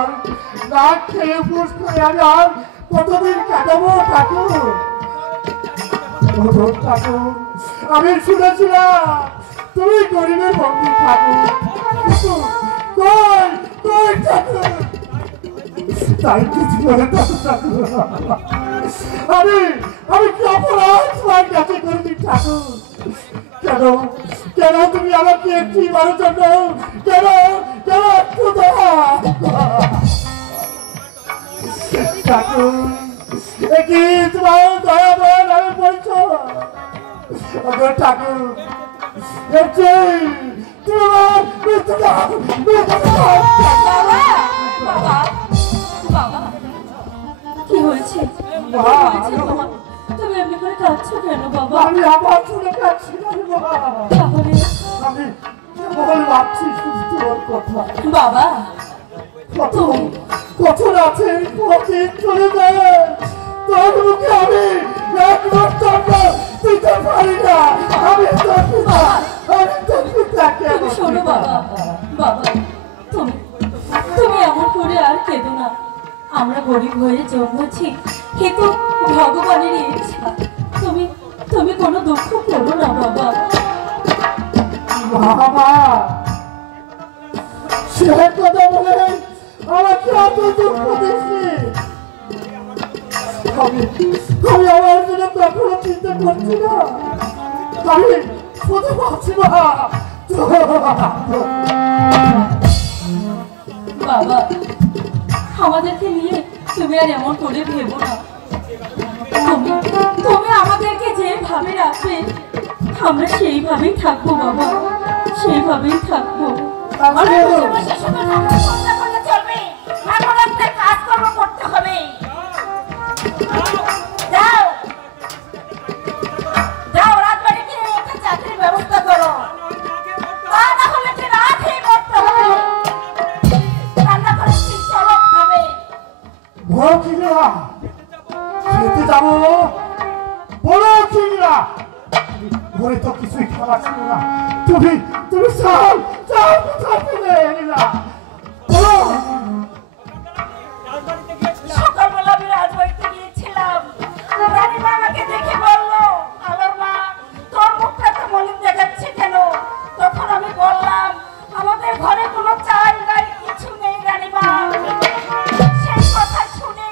আর না খেয়ে পুষ করে আমি আর কতদিন কাটাবো ঠাকুর? ঠাকুর আমি শুনেছিলাম তুমি গরিবের বন্ধু ঠাকুর, কই কই ঠাকুর? তাই কিছু বলে ঠাকুর আমি আমি কি অপরাধ তোমার কাছে করেছি ঠাকুর? কেন কেন তুমি আমাকে একটি বারের জন্য কেন কেন একটু ঠাকুর কি তোমার দয়া দয়া নামে বলছো ঠাকুর? কি হয়েছে? তুমি এমনি করে কাঁদছো কেন বাবা? আমি আবার শুনে কাঁদছি তাহলে আমি কেবল ভাবছি সুস্থ কথা বাবা। কত কখন আছে কতদিন চলে যায় তোর মুখে আমি একবার টাকা দিতে পারি না। আমি তোর পিতা, আমি তোর পিতাকে শোনো বাবা, বাবা তুমি তুমি এমন করে আর কেঁদো না। আমরা গরিব হয়ে জন্মেছি, কিন্তু ভগবানের ইচ্ছা। তুমি তুমি কোনো দুঃখ করো না বাবা। বাবা সে কথা বলে আমাকে এত দুঃখ দিচ্ছি। আমি আমার জন্য কখনো চিন্তা করছি না, আমি শুধু ভাবছি বাবা আমাদেরকে নিয়ে তুমি আর এমন করে ভেবো না। তুমি তুমি আমাদেরকে যেভাবে রাখবে আমরা সেইভাবেই থাকবো বাবা, সেইভাবেই থাকবো। খেতে যাবো বলো চিংড়া, ঘরে তো কিছুই খাওয়া ছিল না। তুমি তুমি চাও চাও কোথায় পেলে এলা বলো? সকালবেলা আমি রাজবাড়িতে গিয়েছিলাম, রানীমা আমাকে দেখে বললো আমার মা তোর মুখটা তো মলিন দেখাচ্ছে কেন? তখন আমি বললাম আমাদের ঘরে কোনো চাল ডাল কিছু নেই রানীমা। সেই কথা শুনে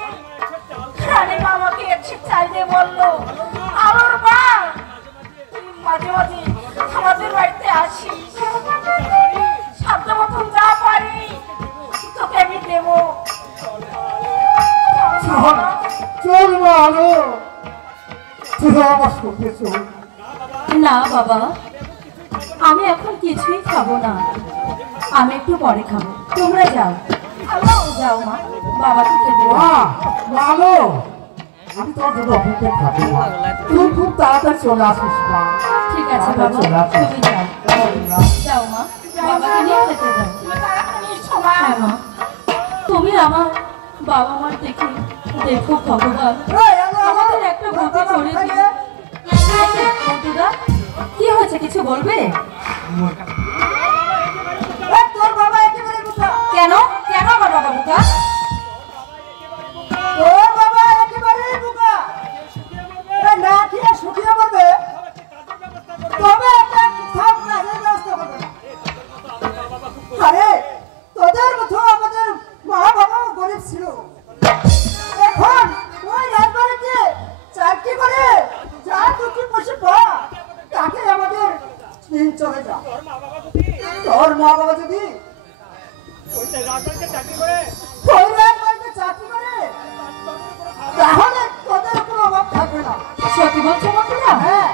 রানীমা আমাকে একটু চাল দিয়ে বললো আমার মা তুই মাঝে মাঝে আমাদের বাড়িতে আসিস, সাধ্য মতন যা পারি তোকে আমি দেবো। চল মা আলো তুই আমার সঙ্গে চল। না বাবা আমি এখন কিছুই খাবো না, আমি একটু পরে খাবো। তোমরা যাও যাও মা, বাবাকে খেতে দাও। আলো আমি তোর জন্য অপেক্ষা থাকি, তুই খুব তাড়াতাড়ি চলে আসিস মা। ঠিক আছে বাবা তুমি যাও, যাও মা, বাবাকে নিয়ে খেতে দাও। হ্যাঁ মা, তুমি আমার বাবা মার দেখে দেখো ভগবান আমাদের একটা বুদ্ধি করে দিও। বন্ধুরা কি হয়েছে কিছু বলবে? তোর বাবা একেবারে বোকা। কেন কেন আমার বাবা বোকা? তোর বাবা একেবারে বোকা, না খেয়ে শুকিয়ে পড়বে তবে একটা খাপ কাজের ব্যবস্থা করবে না। আরে তোদের মতো আমাদের মা বাবাও গরিব ছিল, এখন ওই রাজবাড়িতে চাকরি করে যা দুঃখী বসে পা তাকে আমাদের দিন চলে যা। তোর মা বাবা যদি ওই রাজবাড়িতে চাকরি করে তাহলে তোদের কোনো অভাব থাকবে না। সত্যি বলছো বন্ধুরা? হ্যাঁ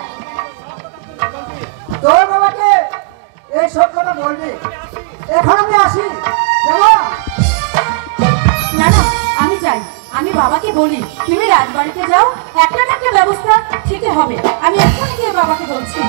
তোর বাবাকে এই সব কথা বলবি। এখন আমি আসি। না না আমি যাই, আমি বাবাকে বলি তুমি রাজবাড়িতে যাও, একটা না একটা ব্যবস্থা ঠিকই হবে। আমি এক্ষুনি গিয়ে বাবাকে বলছি।